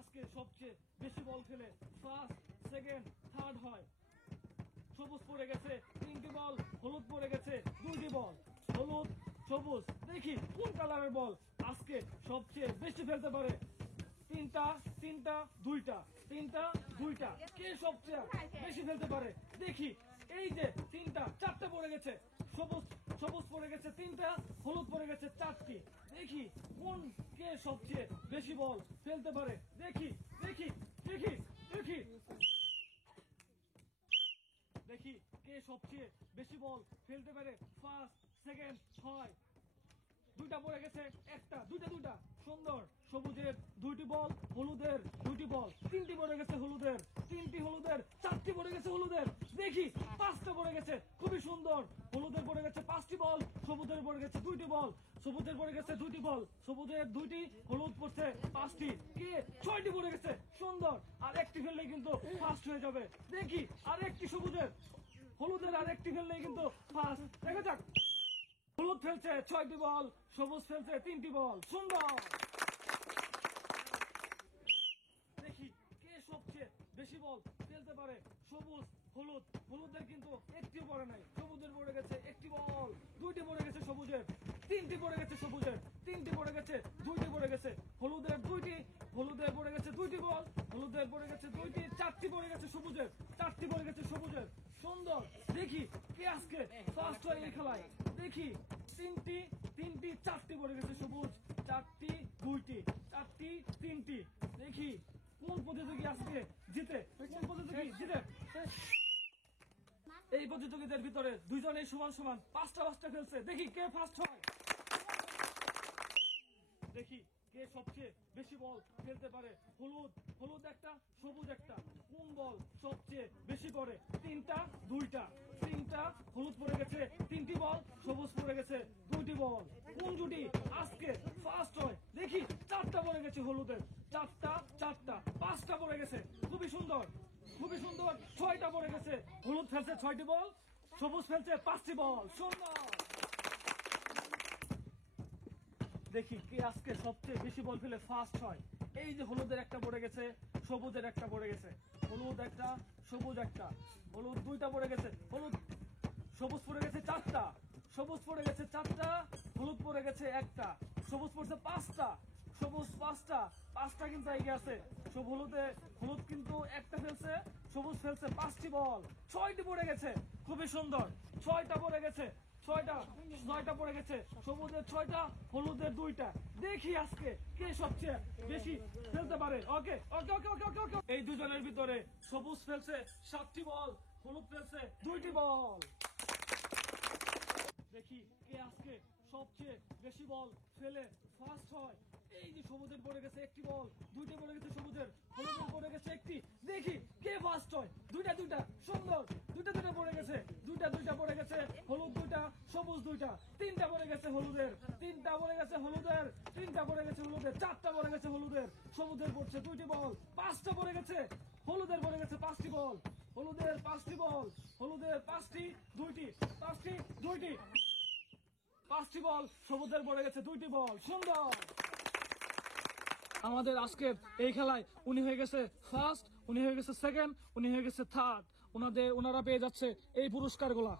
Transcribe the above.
আজকে সবচেয়ে বেশি বল খেলে ফার্স্ট সেকেন্ড থার্ড হয়? সবুজ পড়ে গেছে 3টি বল, হলুদ পড়ে গেছে 2টি বল। হলুদ সবুজ, দেখি কোন কালারের বল আজকে সবচেয়ে বেশি ফেলতে পারে। তিনটা দুইটা, তিনটা দুইটা, কে সবচেয়ে বেশি ফেলতে পারে দেখি। এই যে চারটা পড়ে গেছে, সবুজ পড়ে গেছে 3টা, হলুদ পড়ে গেছে 4টি। দেখি কোন কে সবচেয়ে বেশি বল ফেলতে পারে দেখি দেখি দেখি দেখি দেখি কে সবচেয়ে বেশি বল ফেলতে পারে। ফার্স্ট সেকেন্ড হয়। 2টা পড়ে গেছে, একটা দুইটা সুন্দর। সবুজের 2টি বল, হলুদের 2টি বল, 3টি পড়ে গেছে হলুদের, 3টি হলুদের, 4টি পড়ে গেছে হলুদের। দেখি 5টা পড়ে গেছে, খুবই সুন্দর। হলুদের পড়ে গেছে 5টি বল, সবুজের পড়ে গেছে 2টি বল, সবুজের পড়ে গেছে 2টি বল, সবুজের 2টি, হলুদ পড়ছে 5টি, কে 6টি পড়ে গেছে সুন্দর। আর একটি ফেললেই কিন্তু ফার্স্ট হয়ে যাবে। দেখি আর একটি সবুজের, হলুদের আর একটি ফেললেই কিন্তু ফার্স্ট। দেখা যাক। হলুদ ফেলছে 6টি বল, সবুজ ফেলছে 3টি বল, সুন্দর। দেখি কে সবচেয়ে বেশি বল ফেলতে পারে। সবুজ হলুদ, হলুদের কিন্তু একটিও পড়ে নাই। সবুজের পড়ে গেছে 1টি বল, 2টি পড়ে গেছে সবুজের, 3টি পড়ে গেছে সবুজের, 3টি পড়ে গেছে, 2টি পড়ে গেছে হলুদের, 2টি, হলুদের পড়ে গেছে 2টি বল, হলুদের পড়ে গেছে 2টি, 4টি পড়ে গেছে সবুজের, 4টি পড়ে গেছে সবুজের, সুন্দর। দেখি কে আজকে ফার্স্ট হয় এই খেলায় দেখি। 3টি, 4টি পড়ে গেছে সবুজ, 4টি 2টি, 4টি 3টি। দেখি কোন প্রতিযোগী আজকে জিতে, কোন প্রতিযোগী জিতে। এই প্রতিযোগীদের ভিতরে দুইজনেই সমান, 5টা খেলছে। দেখি কে ফার্স্ট হয়। দেখি কে সবচেয়ে বেশি বল ফেলতে পারে। হলুদ একটা, সবুজ একটা, কোন বল সবচেয়ে বেশি পড়ে। 3টা দুইটা, 3টা হলুদ পড়ে গেছে 3টি বল, সবুজ পড়ে গেছে 2টি বল। কোন জুটি আজকে ফার্স্ট হয় দেখি। 4টা পড়ে গেছে হলুদের, 4টা 5টা পড়ে গেছে, খুবই সুন্দর। 6টা পড়ে গেছে, হলুদ ফেলছে 6টি বল, সবুজ ফেলছে 5টি বল, সুন্দর। দেখি কে আজকে সবচেয়ে বেশি বল ফেলে ফার্স্ট হয়। এই যে হলুদের একটা পড়ে গেছে, সবুজের একটা পড়ে গেছে, হলুদ একটা, সবুজ একটা, হলুদ 2টা পড়ে গেছে, সবুজ পড়ে গেছে 4টা, সবুজ পড়ে গেছে 4টা, হলুদ পড়ে গেছে একটা, সবুজ পড়ছে 5টা, সবুজ 5টা কিন্তু এগিয়ে আছে। হলুদ কিন্তু একটা ফেলছে, সবুজ ফেলছে 5টি বল, 6টি পড়ে গেছে, খুবই সুন্দর। 6টা পড়ে গেছে, 6টা পড়ে গেছে, সবুজের 6টা, হলুদের 2টা। দেখি আজকে কে সবচেয়ে বেশি ফেলতে পারে। ওকে ওকে ওকে ওকে ওকে। এই দুজনের ভিতরে সবুজ ফেলছে 7টি বল, হলুদ ফেলছে 2টি বল। দেখি কে আজকে সবচেয়ে বেশি বল ফেলে ফার্স্ট হয়। এই যে সবুজের পড়ে গেছে 1টি বল, 2টি পড়ে গেছে সবুজের, হলুদের পড়ে গেছে 1টি। দেখি কে ফার্স্ট হয়। 2টা সুন্দর, 2টা পড়ে গেছে, 2টা পড়ে গেছে, হলুদ 2টা, সবুজ 2টা, 3টা পড়ে গেছে হলুদের, 3টা পড়ে গেছে হলুদের, 3টা পড়ে গেছে হলুদের, 4টা পড়ে গেছে হলুদের, সবুজের পড়ছে 2টি বল, 5টা পড়ে গেছে, হলুদের পড়ে গেছে 5টি বল, হলুদের 5টি বল, হলুদের 5টি 2টি, 5টি 2টি, 5টি বল, সবুজের পড়ে গেছে 2টি বল, সুন্দর। আমাদের আজকের এই খেলায় উনি হয়ে গেছে ফার্স্ট, উনি হয়ে গেছে সেকেন্ড, উনি হয়ে গেছে থার্ড। ওনারা পেয়ে যাচ্ছে এই পুরস্কারগুলা।